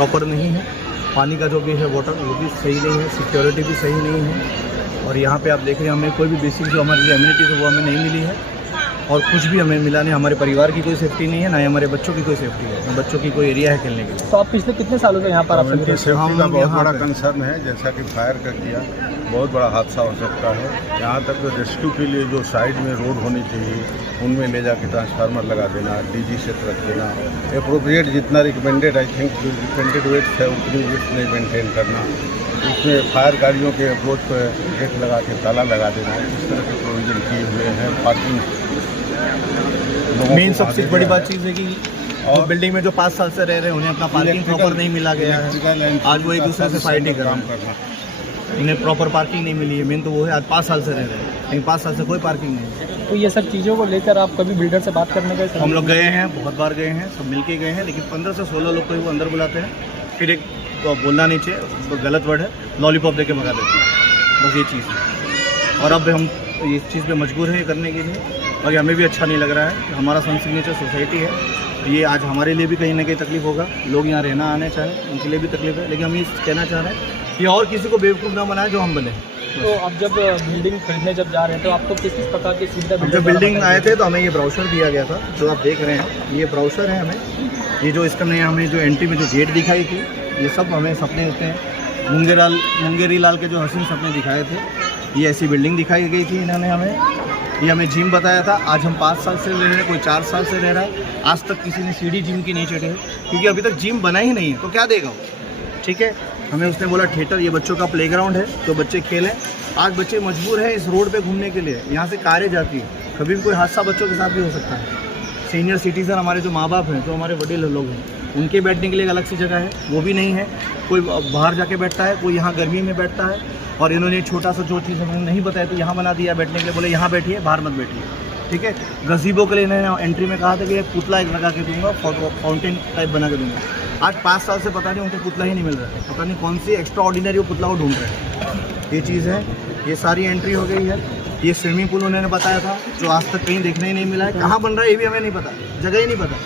Proper नहीं है, पानी का जो भी है वाटर वो भी सही नहीं है, सिक्योरिटी भी सही नहीं है। और यहाँ पे आप देख रहे हैं हमें कोई भी बेसिक जो हमारी जो एम्यूनिटीज़ है वो हमें नहीं मिली है और कुछ भी हमें मिला नहीं। हमारे परिवार की कोई सेफ्टी नहीं है, ना ही हमारे बच्चों की कोई सेफ्टी है, ना बच्चों की कोई एरिया है खेलने के लिए। तो आप पिछले कितने सालों से यहाँ पर उनकी सेफ्टी का बहुत बड़ा कंसर्न है। जैसा कि फायर का किया, बहुत बड़ा हादसा हो सकता है। यहाँ तक तो रेस्क्यू के लिए जो साइड में रोड होनी चाहिए उनमें ले जाके ट्रांसफार्मर लगा देना, डीजी सेट रख देना, अप्रोप्रिएट जितना रिकमेंडेड आई थिंक जो रिकमेंडेड वेट है उतनी वेट नहीं मेंटेन करना, उसमें फायर गाड़ियों के अप्रोच पर गेट लगा के ताला लगा देना, इस तरह के प्रोविजन किए हुए हैं। पार्किंग मेन सबसे बड़ी बात चीज़ है कि और बिल्डिंग में जो 5 साल से रह रहे हैं उन्हें अपना पार्किंग प्रॉपर नहीं मिला गया है। आज वो एक दूसरे से फाइट ही कर रहे हैं, उन्हें प्रॉपर पार्किंग नहीं मिली है। मेन तो वो है, आज 5 साल से रह रहे हैं लेकिन 5 साल से कोई पार्किंग नहीं है। तो ये सब चीज़ों को लेकर आप कभी बिल्डर से बात करने गए? हम लोग गए हैं, बहुत बार गए हैं, सब मिल के गए हैं, लेकिन 15 से 16 लोग को ही वो अंदर बुलाते हैं, फिर एक तो बोलना नहीं चाहिए, गलत वर्ड है, लॉलीपॉप देके भगा देते हैं, बस ये चीज़ है। और अब हम इस चीज़ पे मजबूर हैं करने के लिए, बाकी हमें भी अच्छा नहीं लग रहा है। हमारा सन सिग्नेचर सोसाइटी है, ये आज हमारे लिए भी कहीं ना कहीं तकलीफ होगा, लोग यहाँ रहना आने चाहें उनके लिए भी तकलीफ है, लेकिन हम ये कहना चाह रहे हैं कि और किसी को बेवकूफ़ ना बनाए जो हम बने। तो आप जब बिल्डिंग खरीदने जब जा रहे हैं तो आपको किस किस प्रकार की सुविधा? जब बिल्डिंग आए थे तो हमें ये ब्राउचर दिया गया था, जो आप देख रहे हैं ये ब्राउचर है हमें, ये जो इसका नया हमें जो एंट्री में जो गेट दिखाई थी, ये सब हमें सपने होते हैं मुंगेरी लाल के जो हसीन सपने दिखाए थे, ये ऐसी बिल्डिंग दिखाई गई थी इन्होंने हमें। ये हमें जिम बताया था, आज हम 5 साल से रह रहे हैं, कोई 4 साल से रह रहा है, आज तक किसी ने सीढ़ी जिम की नहीं चढ़े है, क्योंकि अभी तक जिम बना ही नहीं है, तो क्या देगा वो, ठीक है। हमें उसने बोला थिएटर, ये बच्चों का प्लेग्राउंड है तो बच्चे खेलें। आज बच्चे मजबूर हैं इस रोड पे घूमने के लिए, यहाँ से कारें जाती है, कभी भी कोई हादसा बच्चों के साथ भी हो सकता है। सीनियर सिटीज़न हमारे जो माँ बाप हैं, जो हमारे वडील लोग हैं, उनके बैठने के लिए एक अलग सी जगह है, वो भी नहीं है। कोई बाहर जाके बैठता है, कोई यहाँ गर्मी में बैठता है, और इन्होंने छोटा सा जो चीज़ हमें नहीं बताया तो यहाँ बना दिया बैठने के लिए, बोले यहाँ बैठिए, बाहर मत बैठिए, ठीक है। गज़ीबो के लिए इन्होंने एंट्री में कहा था कि एक पुतला एक लगा के दूंगा, फाउंटेन टाइप बना के दूंगा। आज 5 साल से पता नहीं उनको पुतला ही नहीं मिल रहा है, पता नहीं कौन सी एक्स्ट्रा ऑर्डिनरी वो पुतला को ढूंढ रहे हैं। ये चीज़ है, ये सारी एंट्री हो गई है। ये स्विमिंग पूल उन्होंने बताया था, जो आज तक कहीं देखने ही नहीं मिला है, कहाँ बन रहा है ये भी हमें नहीं पता, जगह ही नहीं पता,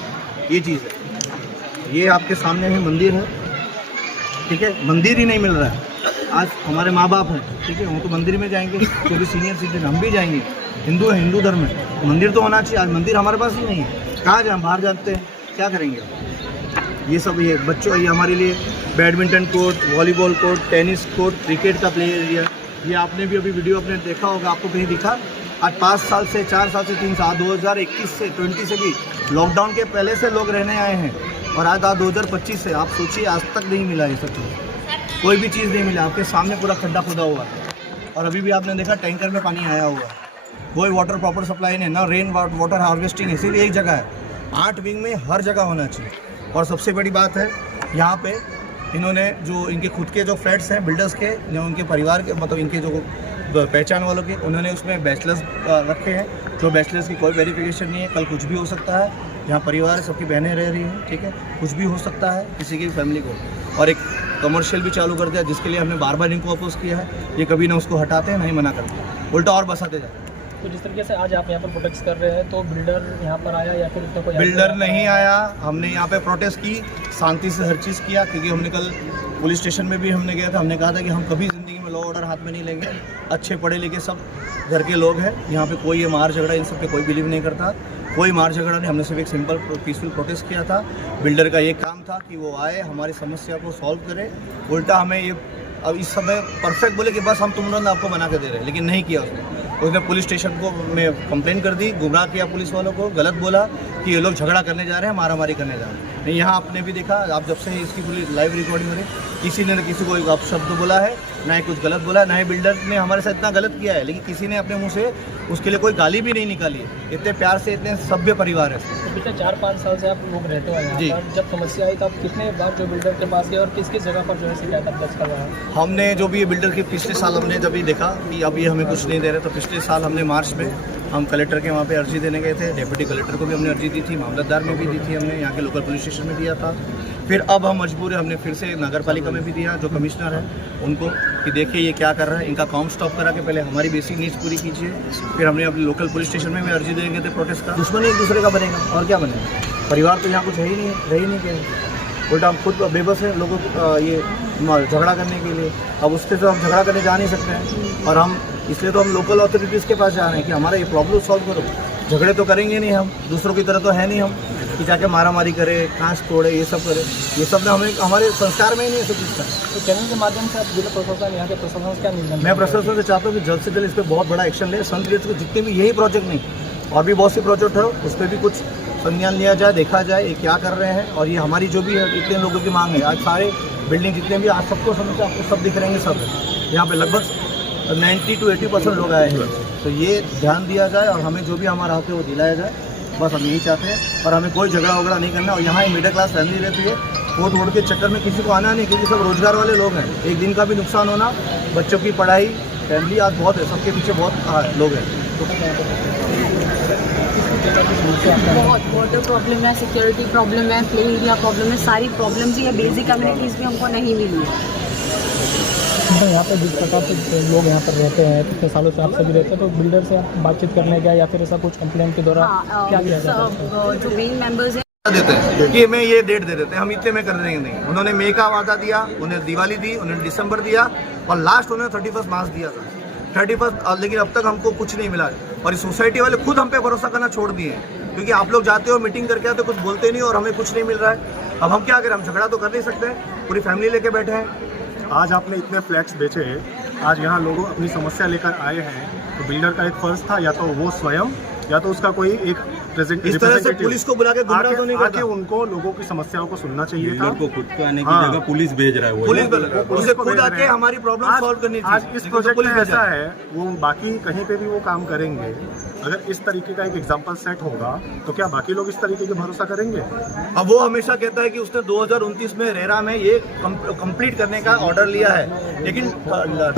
ये चीज़ है। ये आपके सामने ही मंदिर है, ठीक है, मंदिर ही नहीं मिल रहा है। आज हमारे माँ बाप हैं, ठीक है, वो तो मंदिर में जाएंगे, जो भी सीनियर सिटीजन, हम भी जाएंगे, हिंदू है, हिंदू धर्म है, मंदिर तो होना चाहिए। आज मंदिर हमारे पास ही नहीं है, कहाँ जाए, हम बाहर जाते हैं, क्या करेंगे। ये सब ये बच्चों, ये हमारे लिए badminton court, volleyball court, tennis court, cricket का प्ले एरिया, ये आपने भी अभी वीडियो अपने देखा होगा, आपको कहीं दिखा। आज 5 साल से, 4 साल से, 3 साल, 2021 से 20 से भी लॉकडाउन के पहले से लोग रहने आए हैं, और आज 2025 से आप सोचिए आज तक नहीं मिला ये सब चीज़, कोई भी चीज़ नहीं मिला। आपके सामने पूरा खड्डा खुदा हुआ है, और अभी भी आपने देखा टैंकर में पानी आया हुआ है, कोई वाटर प्रॉपर सप्लाई नहीं, ना रेन वाटर हार्वेस्टिंग है, सिर्फ एक जगह है। 8 विंग में हर जगह होना चाहिए। और सबसे बड़ी बात है, यहाँ पे इन्होंने जो इनके खुद के जो फ्लैट्स हैं बिल्डर्स के, जो उनके परिवार के, मतलब इनके जो पहचान वालों के, उन्होंने उसमें बैचलर्स रखे हैं, जो बैचलर्स की कोई वेरिफिकेशन नहीं है। कल कुछ भी हो सकता है, यहाँ परिवार सबकी बहनें रह रही हैं, ठीक है, कुछ भी हो सकता है किसी की फैमिली को। और एक कमर्शियल भी चालू कर दिया, जिसके लिए हमने बार बार इनको अपोज किया है, ये कभी ना उसको हटाते हैं ना ही मना करते हैं, उल्टा और बसाते जाते हैं। तो जिस तरीके से आज आप यहाँ पर प्रोटेस्ट कर रहे हैं, तो बिल्डर यहाँ पर आया या फिर उसने कोई? बिल्डर नहीं आया, हमने यहाँ पे प्रोटेस्ट की, शांति से हर चीज़ किया, क्योंकि हमने कल पुलिस स्टेशन में भी हमने गया था, हमने कहा था कि हम कभी ज़िंदगी में लॉ ऑर्डर हाथ में नहीं लेंगे, अच्छे पढ़े लिखे सब घर के लोग हैं, यहाँ पे कोई ये मार झगड़ा इन सब पे कोई बिलीव नहीं करता, कोई मार झगड़ा नहीं। हमने सिर्फ एक सिंपल पीसफुल प्रोटेस्ट किया था। बिल्डर का ये काम था कि वो आए, हमारी समस्या को सॉल्व करे, उल्टा हमें ये अब इस समय परफेक्ट बोले कि बस हम तुम लोग आपको बना के दे रहे हैं, लेकिन नहीं किया उसने पुलिस स्टेशन को में कंप्लेन कर दी, गुमराह किया पुलिस वालों को, गलत बोला कि ये लोग झगड़ा करने जा रहे हैं, मारामारी करने जा रहे हैं। नहीं, यहाँ आपने भी देखा, आप जब से इसकी पूरी लाइव रिकॉर्डिंग हो रही, किसी ने किसी को एक अपशब्द बोला है, ना ही कुछ गलत बोला है, ना ही बिल्डर ने हमारे साथ इतना गलत किया है, लेकिन किसी ने अपने मुंह से उसके लिए कोई गाली भी नहीं निकाली है। इतने प्यार से, इतने सभ्य परिवार है। तो पिछले 4-5 साल से आप लोग रहते हो यहाँ पर, जब समस्या आई तो आप कितने बार जो बिल्डर के पास गए और किस किस जगह पर जो है शिकायत दर्ज करवाया? हमने जो भी ये बिल्डर के पिछले साल हमने जब ये देखा कि अब ये हमें कुछ नहीं दे रहे, तो पिछले साल हमने मार्च में हम कलेक्टर के वहाँ पे अर्जी देने गए थे, डिप्टी कलेक्टर को भी हमने अर्जी दी थी, मामलतदार में भी दी थी हमने, यहाँ के लोकल पुलिस स्टेशन में दिया था। फिर अब हम मजबूर है, हमने फिर से नगर पालिका में भी दिया, जो कमिश्नर है उनको, कि देखिए ये क्या कर रहा है, इनका काम स्टॉप करा के पहले हमारी बेसिक नीड्स पूरी कीजिए। फिर हमने अपने लोकल पुलिस स्टेशन में भी अर्जी देंगे थे प्रोटेस्ट का। दुश्मनी एक दूसरे का बनेगा और क्या बनेगा, परिवार तो यहाँ कुछ है ही नहीं, रह ही नहीं कहीं। उल्टा हम खुद बेबस हैं लोगों को ये झगड़ा करने के लिए। अब उसके तो हम झगड़ा करने जा नहीं सकते हैं, और हम इसलिए तो हम लोकल अथॉरिटीज़ के पास जा रहे हैं कि हमारा ये प्रॉब्लम सॉल्व करो। झगड़े तो करेंगे नहीं हम, दूसरों की तरह तो है नहीं हम कि जाके मारा मारी करे, कांच तोड़े, ये सब करे। ये सब ना हमें हमारे संस्कार में ही नहीं है सब चीज़ का। तो चैनल के माध्यम से आप जिला प्रशासन, यहाँ के प्रशासन से क्या निर्णय? मैं प्रशासन से चाहता हूँ कि जल्द से जल्द इस पर बहुत बड़ा एक्शन ले। संत गेट्स के जितने भी यही प्रोजेक्ट नहीं, और भी बहुत से प्रोजेक्ट है, उस पर भी कुछ संज्ञान लिया जाए, देखा जाए ये क्या कर रहे हैं। और ये हमारी जो भी है, इतने लोगों की मांग है, आज सारे बिल्डिंग जितने भी आज सबको समझ आपको सब दिख रहे हैं, सब यहाँ पे लगभग 90 to 80% लोग आए हैं। तो ये ध्यान दिया जाए और हमें जो भी हमारा हक है वो दिलाया जाए, बस हम यही चाहते हैं। और हमें कोई झगड़ा वगड़ा नहीं करना। और यहाँ मिडिल क्लास फैमिली रहती है, कोर्ट वोट के चक्कर में किसी को आना नहीं, क्योंकि सब रोजगार वाले लोग हैं। एक दिन का भी नुकसान होना, बच्चों की पढ़ाई, फैमिली आज बहुत है, सबके पीछे बहुत लोग हैं। बहुत वाटर प्रॉब्लम है, सिक्योरिटी प्रॉब्लम है, प्ले एरिया प्रॉब्लम है, सारी प्रॉब्लम्स ही है। बेसिक कम्युनिटीज़ भी हमको नहीं मिली है। तो यहाँ पर जिस प्रकार से लोग यहाँ पर रहते हैं, कितने सालों से आप सभी रहते हैं, तो बिल्डर से आप बातचीत करने गया या फिर ऐसा कुछ कंप्लेन के दौरान क्या किया जाता है? जो मेन मेंबर्स हैं देते हैं कि हमें ये डेट दे देते हैं, हम इतने में कर देंगे नहीं। उन्होंने मई का वादा दिया, उन्हें दिवाली दी, उन्होंने दिसंबर दिया, और लास्ट उन्होंने 31 मार्च दिया था, 31, लेकिन अब तक हमको कुछ नहीं मिला। और इस सोसाइटी वाले खुद हम पे भरोसा करना छोड़ दिए हैं, क्योंकि आप लोग जाते हो मीटिंग करके आते हो, कुछ बोलते नहीं और हमें कुछ नहीं मिल रहा है। अब हम क्या करें, हम झगड़ा तो कर नहीं सकते, पूरी फैमिली लेके बैठे हैं। आज आपने इतने फ्लैट्स बेचे हैं, आज यहाँ लोग अपनी समस्या लेकर आए हैं, तो बिल्डर का एक फर्ज था, या तो वो स्वयं या तो उसका कोई एक इस तरह से पुलिस को बुला के गुमराह तो नहीं करता। उनको लोगों की समस्याओं को सुनना चाहिए था। को खुद को आने की जगह पुलिस भेज रहा है, वो पुलिस उसे खुद आके हमारी प्रॉब्लम सॉल्व करनी चाहिए। आज इस प्रोजेक्ट में ऐसा है, वो बाकी कहीं पे भी वो काम करेंगे। अगर इस तरीके का एक एग्जाम्पल सेट होगा तो क्या बाकी लोग इस तरीके के भरोसा करेंगे? अब वो हमेशा कहता है कि उसने 2029 में रेरा में ये कंप्लीट करने का ऑर्डर लिया है, लेकिन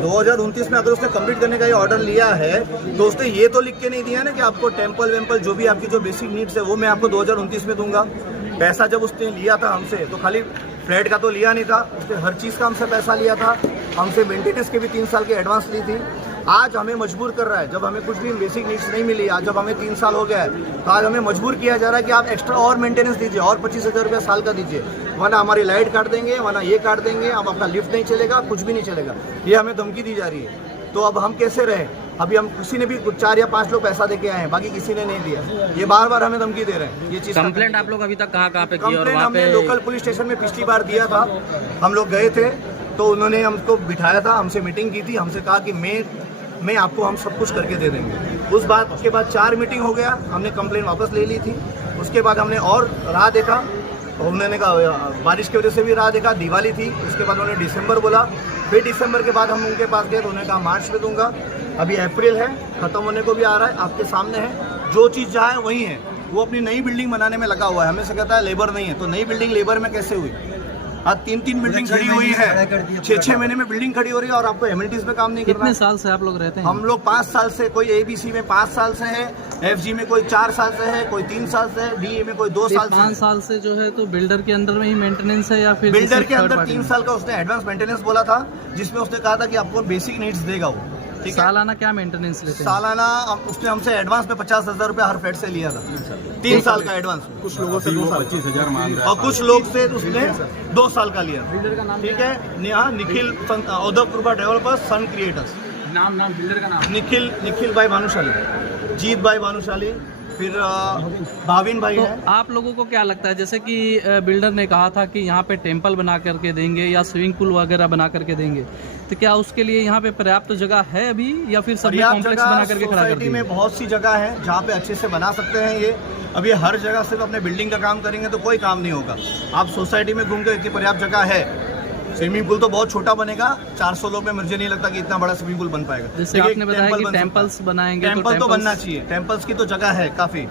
2029 में अगर उसने कंप्लीट करने का ये ऑर्डर लिया है तो उसने ये तो लिख के नहीं दिया ना कि आपको टेम्पल वेम्पल जो भी आपकी जो बेसिक नीड्स है वो मैं आपको 2029 में दूंगा। पैसा जब उसने लिया था हमसे तो खाली फ्लैट का तो लिया नहीं था, उसने हर चीज़ का हमसे पैसा लिया था, हमसे मेंटेनेंस के भी 3 साल की एडवांस ली थी। आज हमें मजबूर कर रहा है, जब हमें कुछ भी बेसिक नीड्स नहीं मिली, आज जब हमें 3 साल हो गया है, तो आज हमें मजबूर किया जा रहा है कि आप एक्स्ट्रा और मेंटेनेंस दीजिए, और 25,000 रुपया साल का दीजिए, वरना हमारी लाइट काट देंगे, वरना ये काट देंगे, अब आपका लिफ्ट नहीं चलेगा, कुछ भी नहीं चलेगा। ये हमें धमकी दी जा रही है। तो अब हम कैसे रहें? अभी हम किसी ने भी 4 या 5 लोग पैसा देके आए हैं, बाकी किसी ने नहीं दिया। ये बार बार हमें धमकी दे रहे हैं। ये चीज़ कंप्लेंट आप लोग अभी तक कहाँ पे की? और कंप्लेंट वहाँ हमने पे लोकल पुलिस स्टेशन में पिछली बार दिया था, हम लोग गए थे तो उन्होंने हमको बिठाया था, हमसे मीटिंग की थी, हमसे कहा कि मैं आपको हम सब कुछ करके दे देंगे। उस बात के बाद 4 मीटिंग हो गया, हमने कंप्लेंट वापस ले ली थी। उसके बाद हमने और राह देखा, उन्होंने कहा बारिश की वजह से भी राह देखा, दिवाली थी, उसके बाद उन्होंने दिसंबर बोला, फिर दिसंबर के बाद हम उनके पास गए तो उन्होंने कहा मार्च में दूंगा। अभी अप्रैल है, ख़त्म होने को भी आ रहा है, आपके सामने है, जो चीज़ जहाँ है वही है। वो अपनी नई बिल्डिंग बनाने में लगा हुआ है, हमें से कहता है लेबर नहीं है, तो नई बिल्डिंग लेबर में कैसे हुई? आज 3 बिल्डिंग खड़ी हुई है, 6 महीने में बिल्डिंग खड़ी हो रही है, और आपको एमिनिटीज में काम नहीं करना। कितने साल से आप लोग रहते हैं? हम लोग 5 साल से, कोई ABC में 5 साल से है, FG में कोई 4 साल से है, कोई 3 साल से है, DA में कोई 2 साल से। 5 साल से जो है तो बिल्डर के अंदर में ही मेंटेनेंस है या फिर बिल्डर के अंदर 3 साल का उसने एडवांस मेंटेनेंस बोला था, जिसमें उसने कहा था कि आपको बेसिक नीड्स देगा वो। ठीक है, सालाना क्या मेंटेनेंस लेते हैं? सालाना उसने हमसे एडवांस में 50,000 रुपया हर फ्लैट से लिया था, 3 साल का एडवांस। कुछ लोगों से 2 साल, 25,000 मांग रहा और कुछ लोग से उसने 2 साल का लिया। ठीक है, यहाँ निखिल उद्धवपुर डेवलपर्स सन क्रिएटर्स, नाम बिल्डर का नाम निखिल भाई भानुशाली, जीत भाई भानुशाली, फिर भाविन भाई है। आप लोगों को क्या लगता है, जैसे कि बिल्डर ने कहा था कि यहाँ पे टेंपल बना करके देंगे या स्विमिंग पूल वगैरह बना करके देंगे, तो क्या उसके लिए यहाँ पे पर्याप्त जगह है अभी, या फिर सभी कॉम्प्लेक्स बना करके खड़ा कर सोसाइटी में बहुत सी जगह है जहाँ पे अच्छे से बना सकते हैं ये। अभी हर जगह सिर्फ अपने बिल्डिंग का काम करेंगे तो कोई काम नहीं होगा। आप सोसाइटी में घूम के इतनी पर्याप्त जगह है। स्विमिंग पूल तो बहुत छोटा बनेगा, 400 लोग में मुझे नहीं लगता कि इतना बड़ा स्विमिंग पूल बन पाएगा। जैसे आपने बताया कि टेम्पल्स बनाएंगे, टेम्पल तो बनना चाहिए, टेम्पल्स की तो जगह है काफी,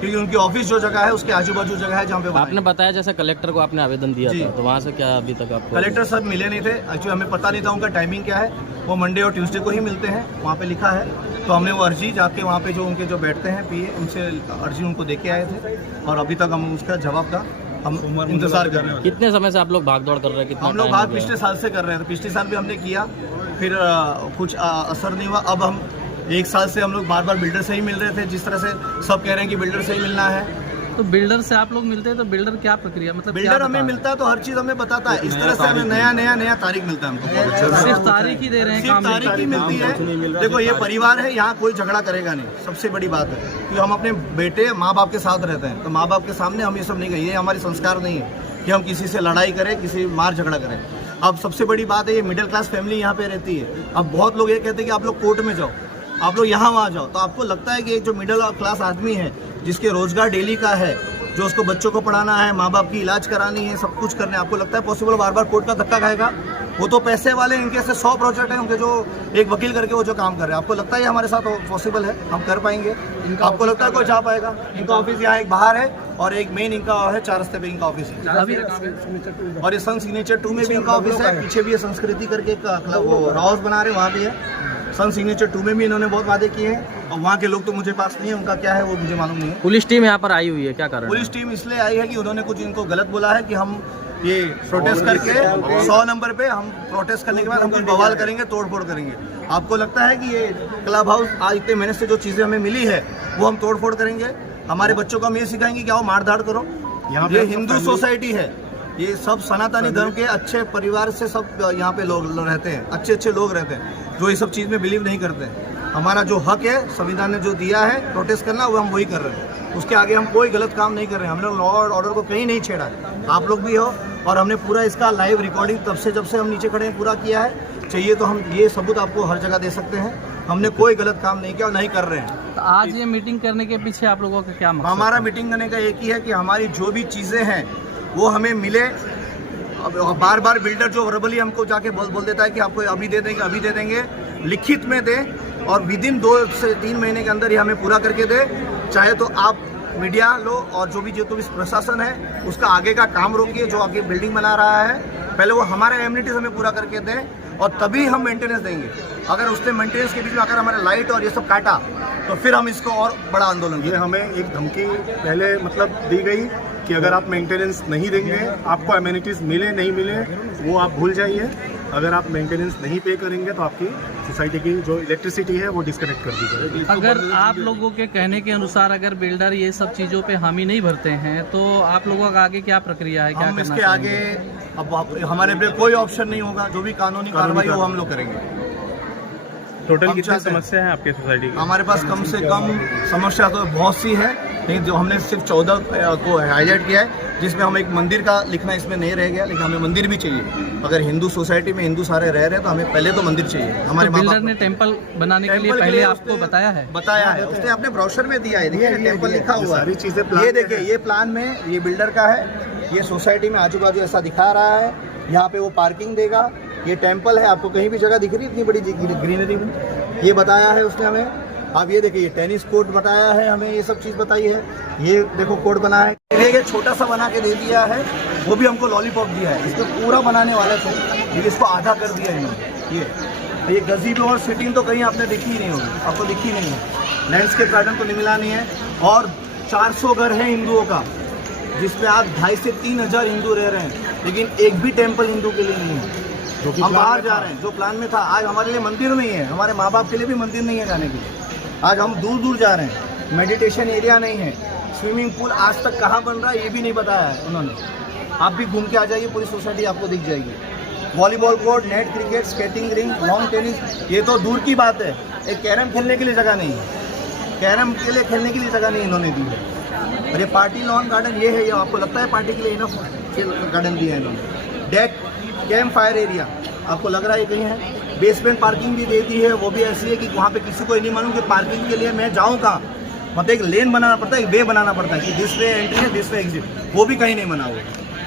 क्योंकि उनकी ऑफिस जो जगह है उसके आजू बाजू जगह है जहाँ पे आपने बताया जैसे कलेक्टर को आपने आवेदन दिया था, तो वहाँ से क्या अभी तक आपको? कलेक्टर साहब मिले नहीं थे, एक्चुअली हमें पता नहीं था उनका टाइमिंग क्या है। वो मंडे और ट्यूसडे को ही मिलते हैं, वहाँ पे लिखा है। तो हमने वो अर्जी जाके वहाँ पे जो उनके जो बैठते हैं PA, उनसे अर्जी उनको दे के आए थे, और अभी तक हम उसका जवाब का हम इंतजार कर रहे हैं। कितने समय से आप लोग भाग दौड़ कर रहे हैं? हम लोग भाग पिछले साल से कर रहे हैं, पिछले साल भी हमने किया, फिर कुछ असर नहीं हुआ। अब हम 1 साल से हम लोग बार बार बिल्डर से ही मिल रहे थे, जिस तरह से सब कह रहे हैं कि बिल्डर से ही मिलना है, तो बिल्डर से आप लोग मिलते हैं तो बिल्डर क्या प्रक्रिया मतलब क्या बिल्डर हमें बता मिलता है तो हर चीज़ हमें बताता है। इस तरह से हमें नया तारीख मिलता है हमको। रहे हैं? सिर्फ तारीख ही दे रहे हैं, सिर्फ काम नहीं तारीख ही मिलती है। देखो ये परिवार है, यहाँ कोई झगड़ा करेगा नहीं, सबसे बड़ी बात है कि हम अपने बेटे माँ बाप के साथ रहते हैं, तो माँ बाप के सामने हम ये सब नहीं कहें। ये हमारे संस्कार नहीं है कि हम किसी से लड़ाई करें, किसी मार झगड़ा करें। अब सबसे बड़ी बात है, ये मिडिल क्लास फैमिली यहाँ पे रहती है। अब बहुत लोग ये कहते हैं कि आप लोग कोर्ट में जाओ, आप लोग यहाँ वहाँ जाओ, तो आपको लगता है कि एक जो मिडिल क्लास आदमी है जिसके रोजगार डेली का है, जो उसको बच्चों को पढ़ाना है, माँ बाप की इलाज करानी है, सब कुछ करना है, आपको लगता है पॉसिबल बार बार कोर्ट का धक्का खाएगा? वो तो पैसे वाले, इनके ऐसे 100 प्रोजेक्ट हैं उनके जो एक वकील करके वो जो काम कर रहे हैं। आपको लगता है हमारे साथ पॉसिबल है, हम कर पाएंगे? आपको लगता है कोई जा पाएगा? इनका ऑफिस यहाँ एक बाहर है और एक मेन इनका है 4 रस्ते पे इनका ऑफिस है। अभी और ये सन सिग्नेचर 2 में भी इनका ऑफिस है, पीछे भी ये संस्कृति करके क्लब वो हाउस बना रहे हैं, वहाँ भी है। सन सिग्नेचर 2 में भी इन्होंने बहुत वादे किए हैं और वहाँ के लोग तो मुझे पास नहीं है, उनका क्या है वो मुझे मालूम नहीं है। पुलिस टीम यहाँ पर आई हुई है, क्या कारण? पुलिस टीम इसलिए आई है कि उन्होंने कुछ इनको गलत बोला है कि हम ये प्रोटेस्ट करके 100 नंबर पे हम प्रोटेस्ट करने के बाद हम कुछ बवाल करेंगे, तोड़फोड़ करेंगे। आपको लगता है कि ये क्लब हाउस आज इतने महीने से जो चीज़ें हमें मिली है वो हम तोड़फोड़ करेंगे? हमारे बच्चों को हम ये सिखाएंगे कि आओ मार धाड़ करो? ये हिंदू सोसाइटी है, ये सब सनातनी धर्म के अच्छे परिवार से सब यहाँ पे लोग रहते हैं, अच्छे लोग रहते हैं जो ये सब चीज़ में बिलीव नहीं करते हैं। हमारा जो हक है संविधान ने जो दिया है प्रोटेस्ट करना, वो हम वही कर रहे हैं। उसके आगे हम कोई गलत काम नहीं कर रहे हैं। हमने लॉ और ऑर्डर को कहीं नहीं छेड़ा है, आप लोग भी हो। और हमने पूरा इसका लाइव रिकॉर्डिंग तब से जब से हम नीचे खड़े हैं पूरा किया है। चाहिए तो हम ये सबूत आपको हर जगह दे सकते हैं। हमने कोई गलत काम नहीं किया और नहीं कर रहे हैं। तो आज ये मीटिंग करने के पीछे आप लोगों का क्या मकसद? हमारा मीटिंग करने का एक ही है कि हमारी जो भी चीज़ें हैं वो हमें मिले। अब बार बार बिल्डर जो वर्बली हमको जाके बोल देता है कि आपको अभी दे देंगे, लिखित में दे और विदिन 2 से 3 महीने के अंदर ही हमें पूरा करके दे। चाहे तो आप मीडिया लो और जो भी प्रशासन है उसका आगे का काम रोकिए, जो आगे बिल्डिंग बना रहा है पहले वो हमारे एमिनिटीज हमें पूरा करके दें और तभी हम मेंटेनेंस देंगे। अगर उसने मेंटेनेंस के बीच में अगर हमारे लाइट और ये सब काटा तो फिर हम इसको और बड़ा आंदोलन। ये हमें एक धमकी पहले मतलब दी गई कि अगर आप मेंटेनेंस नहीं देंगे, आपको एमिनिटीज़ मिले नहीं मिले वो आप भूल जाइए। अगर आप मेंटेनेंस नहीं पे करेंगे तो आपकी सोसाइटी की जो इलेक्ट्रिसिटी है वो डिस्कनेक्ट कर दी जाएगी। अगर आप लोगों के कहने के अनुसार अगर बिल्डर ये सब चीज़ों पे हामी नहीं भरते हैं तो आप लोगों का आगे क्या प्रक्रिया है? क्या हम करना इसके आगे अब हमारे पे कोई ऑप्शन नहीं होगा, जो भी कानूनी कार्रवाई वो हम लोग करेंगे। टोटल कितनी समस्या है आपके सोसाइटी की? हमारे पास कम से कम समस्या तो बहुत सी है, लेकिन जो हमने सिर्फ 14 को हाईलाइट किया है, जिसमें हम एक मंदिर का लिखना इसमें नहीं रह गया, लेकिन हमें मंदिर भी चाहिए। अगर हिंदू सोसाइटी में हिंदू सारे रह रहे हैं तो हमें पहले तो मंदिर चाहिए। हमारे तो बिल्डर ने टेम्पल बनाने के लिए पहले आपको बताया है? बताया है, उसने अपने ब्रोशर में दिया है। देखिए टेम्पल लिखा हुआ है, सारी चीजें ये देखिए, ये प्लान में ये बिल्डर का है। ये सोसाइटी में आजू बाजू ऐसा दिखा रहा है, यहाँ पे वो पार्किंग देगा। ये टेम्पल है, आपको कहीं भी जगह दिख रही है इतनी बड़ी ग्रीनरी में, ये बताया है उसने हमें। अब ये देखिए, ये टेनिस कोर्ट बताया है हमें, ये सब चीज़ बताई है। ये देखो कोर्ट बना है, ये छोटा सा बना के दे दिया है, वो भी हमको लॉलीपॉप दिया है। इसको पूरा बनाने वाले थे लेकिन इसको आधा कर दिया इन्होंने। ये गज़ीबो और सिटिंग तो कहीं आपने देखी ही नहीं होगी, आपको दिखी नहीं है। लैंडस्केप गार्डन तो नहीं मिला नहीं है। और 400 घर है हिंदुओं का, जिसमें आज 2,500 से 3,000 हिंदू रह रहे हैं, लेकिन एक भी टेम्पल हिंदू के लिए नहीं है। हम बाहर जा रहे हैं, जो प्लान में था। आज हमारे लिए मंदिर नहीं है, हमारे माँ बाप के लिए भी मंदिर नहीं है जाने के लिए। आज हम दूर दूर जा रहे हैं, मेडिटेशन एरिया नहीं है, स्विमिंग पूल आज तक कहाँ बन रहा है ये भी नहीं बताया है उन्होंने। आप भी घूम के आ जाइए, पूरी सोसाइटी आपको दिख जाएगी। Volleyball court, net cricket, skating ring, lawn tennis, ये तो दूर की बात है। एक कैरम खेलने के लिए जगह नहीं है, कैरम के लिए खेलने के लिए जगह नहीं इन्होंने दी है। और ये पार्टी लॉन गार्डन ये है, ये आपको लगता है पार्टी के लिए इनफ गार्डन दिया है इन्होंने। डेक कैंप फायर एरिया आपको लग रहा है कहीं है। बेसमेंट पार्किंग भी दे दी है, वो भी ऐसी है कि वहाँ पे किसी को नहीं मालूम कि पार्किंग के लिए मैं जाऊँ कहाँ। मतलब एक लेन बनाना पड़ता है, एक वे बनाना पड़ता है कि दिस वे एंट्री है, दिस वे एग्जिट, वो भी कहीं नहीं बना हुआ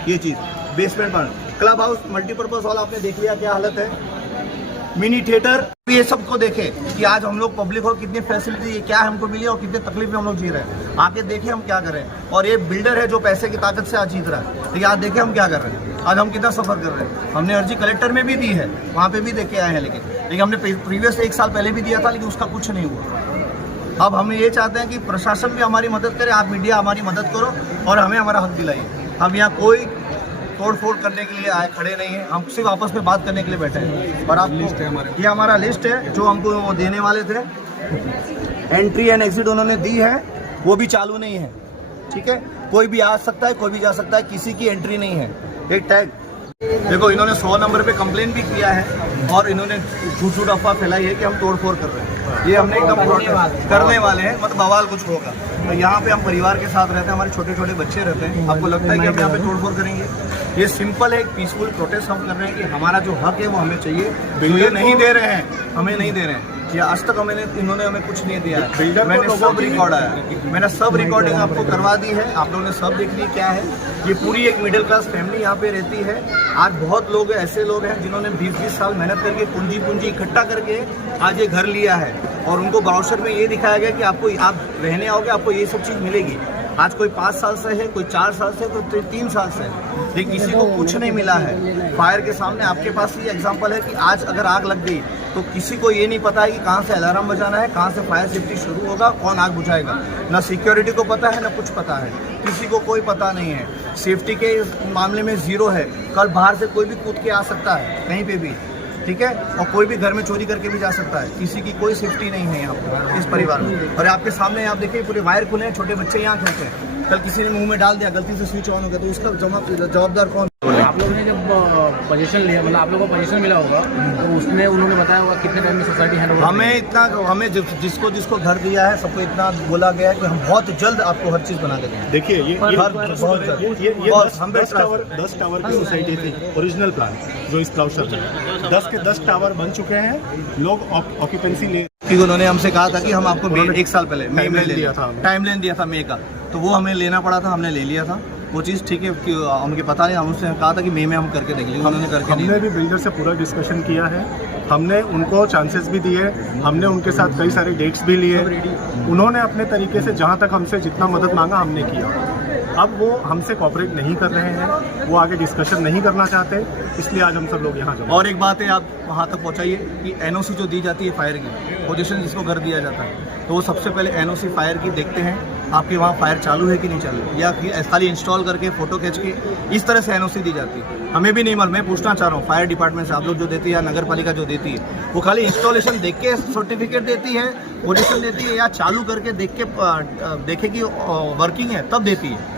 ये चीज़। बेसमेंट पर क्लब हाउस, मल्टीपर्पज़ हॉल आपने देख लिया क्या हालत है। मिनी थिएटर, ये सबको देखे कि आज हम लोग पब्लिक हो कितनी फैसिलिटी क्या हमको मिली और कितने तकलीफ में हम लोग जी रहे हैं। आके देखे हम क्या कर रहे हैं। और ये बिल्डर है जो पैसे की ताकत से आज जीत रहा है, लेकिन आज देखे हम क्या कर रहे हैं, आज हम कितना सफ़र कर रहे हैं। हमने अर्जी कलेक्टर में भी दी है, वहाँ पे भी देखे आए हैं, लेकिन हमने प्रीवियस 1 साल पहले भी दिया था, लेकिन उसका कुछ नहीं हुआ। अब हम ये चाहते हैं कि प्रशासन भी हमारी मदद करे, आप मीडिया हमारी मदद करो और हमें हमारा हक दिलाइए। हम यहाँ कोई तोड़ फोड़ करने के लिए आए खड़े नहीं हैं, हम सिर्फ आपस में बात करने के लिए बैठे हैं। और आप लिस्ट है हमारे, ये हमारा लिस्ट है जो हमको देने वाले थे। एंट्री एंड एग्जिट उन्होंने दी है, वो भी चालू नहीं है। ठीक है, कोई भी आ सकता है, कोई भी जा सकता है, किसी की एंट्री नहीं है। एक टैग देखो, इन्होंने 100 नंबर पे कंप्लेन भी किया है और इन्होंने झूठ अफवाह फैलाई है कि हम तोड़फोड़ कर रहे हैं। ये हमने एकदम करने वाले हैं, मतलब बवाल कुछ होगा। तो यहाँ पे हम परिवार के साथ रहते हैं, हमारे छोटे छोटे बच्चे रहते हैं। आपको लगता है कि हम यहाँ पे तोड़फोड़ करेंगे? ये सिंपल है, एक पीसफुल प्रोटेस्ट हम कर रहे हैं कि हमारा जो हक है वो हमें चाहिए। ये नहीं दे रहे हैं, हमें नहीं दे रहे हैं। ये आज तक इन्होंने हमें कुछ नहीं दिया है। मैंने सब रिकॉर्ड आया, मैंने सब रिकॉर्डिंग आपको करवा दी है, आप लोगों ने सब देख ली क्या है। ये पूरी एक मिडिल क्लास फैमिली यहाँ पे रहती है। आज बहुत लोग ऐसे लोग हैं जिन्होंने 20-20 साल मेहनत करके पूंजी इकट्ठा करके आज ये घर लिया है और उनको ब्राउचर में ये दिखाया गया कि आपको, आप रहने आओगे आपको ये सब चीज़ मिलेगी। आज कोई 5 साल से है, कोई 4 साल से, कोई 3 साल से है, लेकिन किसी को कुछ नहीं मिला है। फायर के सामने आपके पास ये एग्जांपल है कि आज अगर आग लग गई तो किसी को ये नहीं पता है कि कहाँ से अलार्म बजाना है, कहाँ से फायर सेफ्टी शुरू होगा, कौन आग बुझाएगा। ना सिक्योरिटी को पता है, ना कुछ पता है, किसी को कोई पता नहीं है। सेफ्टी के मामले में जीरो है। कल बाहर से कोई भी कूद के आ सकता है कहीं पे भी, ठीक है, और कोई भी घर में चोरी करके भी जा सकता है। किसी की कोई सेफ्टी नहीं है यहाँ पर इस परिवार में। और आपके सामने आप देखिए पूरे वायर खुले हैं, छोटे बच्चे यहाँ खेलते हैं। कल किसी ने मुंह में डाल दिया, गलती से स्विच ऑन हो गया, तो उसका जवाबदार कौन? आप लोगों ने जब पोजीशन लिया, मतलब आप लोगों को पोजीशन मिला होगा, तो उसमें उन्होंने बताया होगा कितने टाइम में सोसाइटी हैंड ओवर? हमें जिसको घर दिया है सबको इतना बोला गया है कि हम बहुत जल्द आपको हर चीज़ बना के देंगे। देखिए ये बहुत जल्द। 10 टावर की सोसाइटी थी ओरिजिनल प्लान जो इस ब्राउचर में 10 के 10 टावर बन चुके हैं। लोग ऑक्यूपेंसी ले, क्योंकि उन्होंने हमसे कहा था कि हम आपको 1 साल पहले मई में ले लिया था, टाइमलाइन दिया था मई का, तो वो हमें लेना पड़ा था, हमने ले लिया था वो चीज़। ठीक है, कि हमको पता नहीं, हमसे कहा था कि मई में हम करके देंगे, उन्होंने करके हमने भी बिल्डर से पूरा डिस्कशन किया है, हमने उनको चांसेस भी दिए, हमने उनके साथ कई सारे डेट्स भी लिए। उन्होंने अपने तरीके से जहाँ तक हमसे जितना मदद मांगा हमने किया। अब वो हमसे कोऑपरेट नहीं कर रहे हैं, वो आगे डिस्कशन नहीं करना चाहते, इसलिए आज हम सब लोग यहाँ जमा। और एक बात है, आप वहाँ तक पहुँचाइए कि एनओसी जो दी जाती है फायर की, पोजीशन जिसको घर दिया जाता है, तो वो सबसे पहले एनओसी फायर की देखते हैं आपके वहाँ फायर चालू है कि नहीं चालू, या खाली इंस्टॉल करके फ़ोटो खींच के इस तरह से एनओसी दी जाती है। हमें भी नहीं मालूम, मैं पूछना चाह रहा हूँ फायर डिपार्टमेंट से, आप लोग जो देती है या नगर पालिका जो देती है, वो खाली इंस्टॉलेशन देख के सर्टिफिकेट देती है, पोजीशन देती है, या चालू करके देखे कि वर्किंग है तब देती है?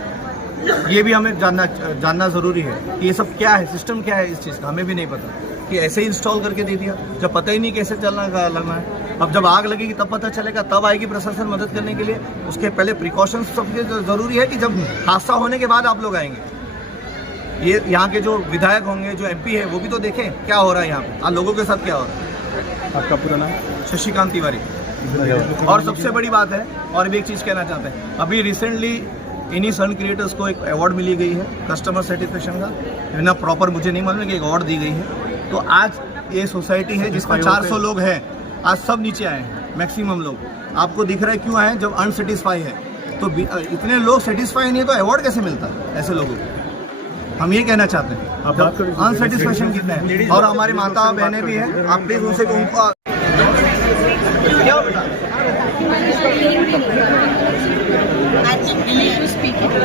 ये भी हमें जानना ज़रूरी है कि ये सब क्या है, सिस्टम क्या है इस चीज़ का। हमें भी नहीं पता कि ऐसे ही इंस्टॉल करके दे दिया, जब पता ही नहीं कैसे लगना है। अब जब आग लगेगी तब पता चलेगा, तब आएगी प्रशासन मदद करने के लिए। उसके पहले प्रिकॉशंस सबसे ज़रूरी है कि जब हादसा होने के बाद आप लोग आएंगे। ये यहाँ के जो विधायक होंगे, जो MP है, वो भी तो देखें क्या हो रहा है यहाँ पे, लोगों के साथ क्या हो रहा है। आपका पूरा नाम? शशिकांत तिवारी। और सबसे बड़ी बात है, और भी एक चीज़ कहना चाहते हैं, अभी रिसेंटली इन्हीं सन क्रिएटर्स को एक अवार्ड मिली गई है कस्टमर सेटिस्फेक्शन का, ना प्रॉपर मुझे नहीं मालूम कि एक अवार्ड दी गई है। तो आज ये सोसाइटी है जिसमें 400 लोग हैं, आज सब नीचे आए हैं, मैक्सिमम लोग। आपको दिख रहा है क्यों आए? जब अनसेटिस्फाई है, तो इतने लोग सेटिस्फाई नहीं है तो अवार्ड कैसे मिलता है ऐसे लोगों को? हम ये कहना चाहते हैं, अनसेटिस्फेक्शन कितने हैं। और हमारी माता बहनें भी हैं, आप प्लीज उनसे उनको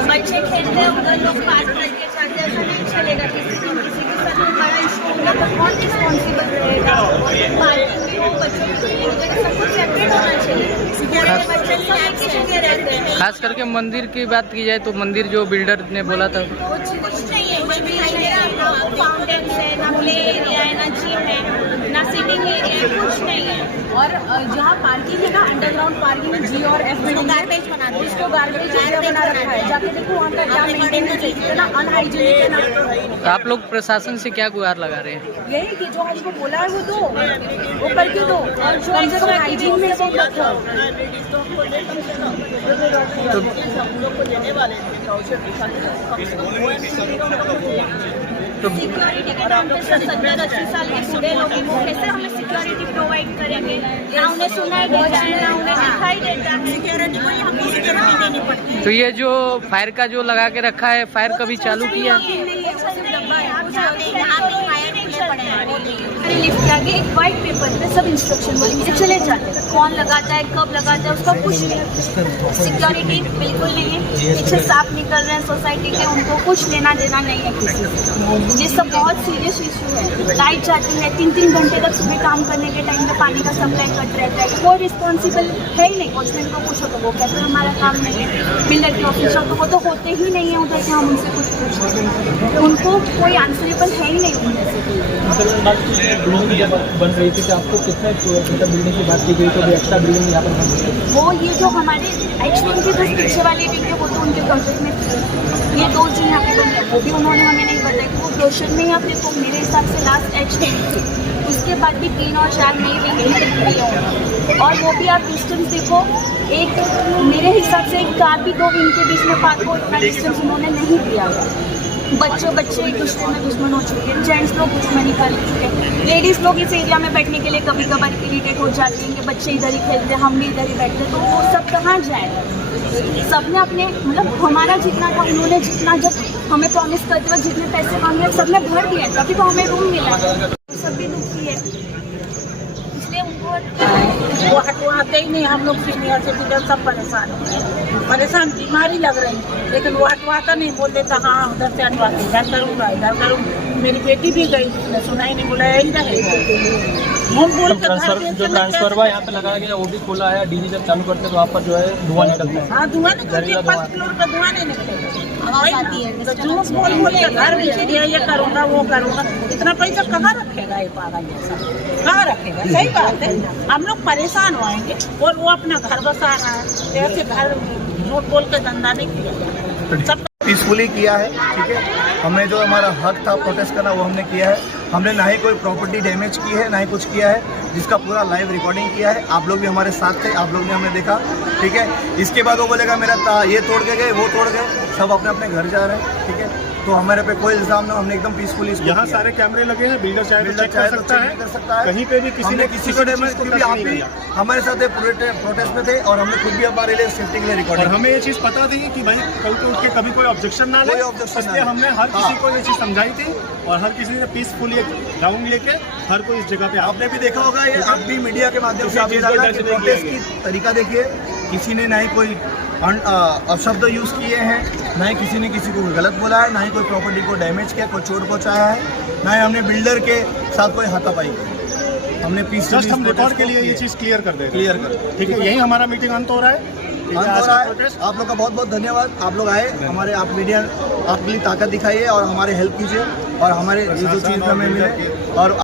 बच्चे खेलते हैं उधर, लोग पास करके चलते हैं, ऐसा नहीं चलेगा। किसी के साथ बड़ा इशू होगा तो कौन रिस्पॉन्सिबल रहेगा? पार्किंग हो, बच्चों के सब कुछ सेपरेट होना चाहिए। बच्चे सब जगह रहते हैं। खास करके मंदिर की बात की जाए तो मंदिर जो बिल्डर ने बोला था कुछ नहीं है, कुछ भी नहीं है, ना फाउंटेन है, ना प्ले एरिया है, ना जिम है, ना सिटिंग एरिया है, कुछ नहीं है। और जहाँ पार्किंग है ना, अंडरग्राउंड पार्किंग G और F में गार्बेज बना दो, उसको गार्बेज एरिया बना रखा है। जाके देखो वहाँ का क्या मेंटेनेंस है, कितना अनहाइजीनिक है ना। तो आप लोग प्रशासन से क्या गुहार लगा रहे हैं? यही कि जो हमको बोला है वो दो, वो करके दो, और जो कम से कम हाइजीन में सब रखो। तो सिक्योरिटी के नाम पे 70-80 साल के बूढ़े लोग वो कैसे हमें सिक्योरिटी प्रोवाइड करेंगे? ना उन्हें सुनाई देता है, ना उन्हें दिखाई देता है। सिक्योरिटी को ही हमें सिक्योरिटी देनी पड़ती है। तो ये जो फायर का जो लगा के रखा है, फायर कभी चालू किया? नहीं, सिर्फ डब्बा है, यहाँ पे फायर नहीं पड़े हैं। हमारे लिफ्ट के आगे एक वाइट पेपर पे सब इंस्ट्रक्शन बोलेंगे चले जाते हैं। कौन लगाता है, कब लगाता है, उसका कुछ नहीं। सिक्योरिटी बिल्कुल नहीं है। पीछे सांप निकल रहे हैं सोसाइटी के, उनको कुछ लेना देना नहीं है किसी से। ये सब बहुत सीरियस इशू है। लाइट जाती है, 3-3 घंटे तक सुबह काम करने के टाइम पे पानी का सप्लाई कट रहता है। कोई रिस्पॉन्सिबल है ही नहीं। वॉचमैन को पूछो तो वो कहते हैं हमारा काम नहीं है। बिल्डर के ऑफिसर तो वो तो होते ही नहीं है उधर कि हम उनसे कुछ पूछें। उनको कोई आंसरेबल है ही नहीं उनमें से। बिल्डिंग जब बन रही थी तो आपको कितना बिल्डिंग की बात की गई तो भी एक्स्ट्रा बिल्डिंग यहाँ पर बन रही है? वो ये जो हमारे एक्चुअली उनके जो पीछे वाली विंग है वो तो उनके प्रोजेक्ट में थी। ये 2 जो यहाँ पे बन है वो भी उन्होंने हमें नहीं बताया कि वो ब्रोशर में यहाँ पे तो मेरे हिसाब से लास्ट एच थी। उसके बाद भी 3 और 4 नई विंग दिए और वो भी आप डिस्टेंस देखो, एक मेरे हिसाब से एक कार भी 2 विंग के बीच में पार्क को इतना डिस्टेंस उन्होंने नहीं दिया है। बच्चे एक दूसरे में दुश्मन हो चुके हैं। जेंट्स लोग दुश्मनी कर चुके हैं। लेडीज़ लोग इस एरिया में बैठने के लिए कभी कभार इरिटेट हो जाती हैं कि बच्चे इधर ही खेलते हैं, हम भी इधर ही बैठते हैं। तो वो सब कहाँ जाए? सबने अपने मतलब हमारा जितना था उन्होंने जितना जब हमें प्रॉमिस करते वक्त जितने पैसे मांगे सब में भर दिए, तभी तो हमें रूम मिला है। सब भी दुखी है, इसलिए उनको वो हटवाते ही नहीं। हम लोग सीनियर सिटीजन सब परेशान बीमारी लग रही है, लेकिन वो हटवाता नहीं। बोल देता हाँ उधर से हटवाते, इधर करूँगा। मेरी बेटी भी गई, सुना ही नहीं, बोला यही रहेगा। जो ट्रांसफर हुआ यहाँ पे लगाया गया वो भी खोला है। डीजी जब चालू करते तो आप पर जो है धुआं निकलता है। हाँ धुआं निकलती है, 1st फ्लोर का धुआं नहीं निकलेगा। झूठ बोल के घर बेच दिया, ये करूँगा वो करूँगा। इतना पैसा कहाँ रखेगा ये पागल जैसा, कहाँ रखेगा? सही बात है, हम लोग परेशान होएंगे और वो अपना घर बसा रहा है। ऐसे घर झूठ बोल के धंधा नहीं किया सब पीसफुली किया है। ठीक है, हमने जो हमारा हक था प्रोटेस्ट करना वो हमने किया है। हमने ना ही कोई प्रॉपर्टी डैमेज की है, ना ही कुछ किया है, जिसका पूरा लाइव रिकॉर्डिंग किया है। आप लोग भी हमारे साथ थे, आप लोग ने हमें देखा। ठीक है, इसके बाद वो बोलेगा मेरा ये तोड़ के गए, वो तोड़ गए, सब अपने अपने घर जा रहे हैं। ठीक है, तो हमारे पे कोई इल्जाम नहीं, हमने एकदम पीसफुली यहाँ सारे कैमरे लगे हैं। बिल्डर चाहे तो चेक कर सकता है। कहीं पे भी किसी ने किसी को डैमेज, क्योंकि आप भी हमारे साथ प्रोटेस्ट में थे और हमने खुद भी हमारे लिए सेफ्टी के लिए रिकॉर्डिंग। और हमें ये चीज़ पता थी कि भाई कल को उठ के कभी कोई ऑब्जेक्शन ना ले, इसलिए हमने हर किसी को ये चीज़ समझाई थी और हर किसी ने पीसफुली एक राउंड लेके हर कोई इस जगह पे। आपने भी देखा होगा, ये आप भी मीडिया के माध्यम से प्रोटेस्ट की तरीका देखिए। किसी ने ना ही कोई अपशब्द यूज़ किए हैं, ना ही किसी ने किसी को गलत बोला है, ना ही कोई प्रॉपर्टी को डैमेज किया, कोई चोट पहुँचाया है, ना ही हमने बिल्डर के साथ कोई हाथापाई की। हमने जस्ट हम रिकॉर्ड के लिए ये चीज़ क्लियर कर दें। ठीक है, यही हमारा मीटिंग अंत हो रहा है। आप लोग का बहुत बहुत धन्यवाद। आप लोग आए हमारे, आप मीडिया आपके लिए ताकत दिखाइए और हमारे हेल्प कीजिए और हमारे जो चीज़ हमें मिले और